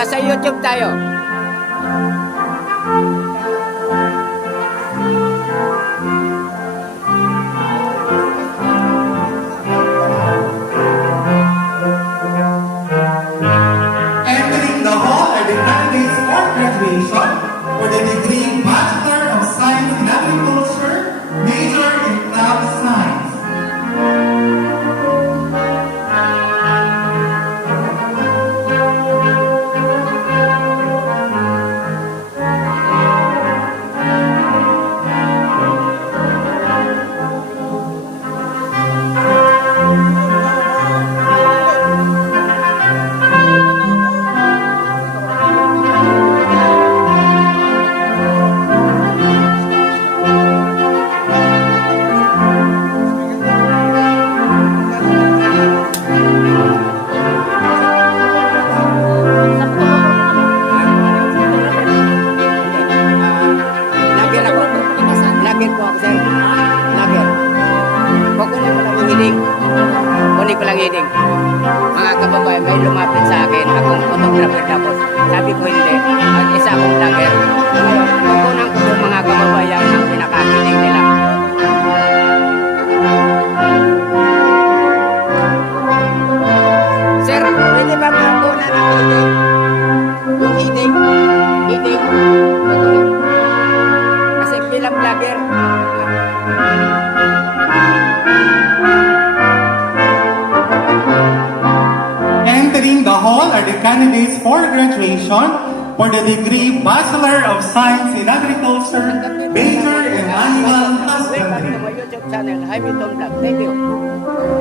Nasa YouTube tayo. Entering the hall are the candidates for graduation for the degree Bachelor of Science in Agriculture, major in Plant Science. Lager ako. Lager po ako, sir. Lager. Huwag ko lang pala manginig. Kunin ko lang hinig. Mga kababayan, may lumapit sa akin. Akong photographer tapos. Sabi ko hindi. At isa akong lager. Ngayon, kukunan ko yung mga kababayan ang pinakakinig nila. Sir, pwede ba makunan ang hinig? Yung hinig. Hinig. Kasi bilang vlogger, Entering the hall are the candidates for graduation for the degree Bachelor of Science in Agriculture, major in Animal welcome to Husbandry. my YouTube channel, Hamilton Vlog. Thank you.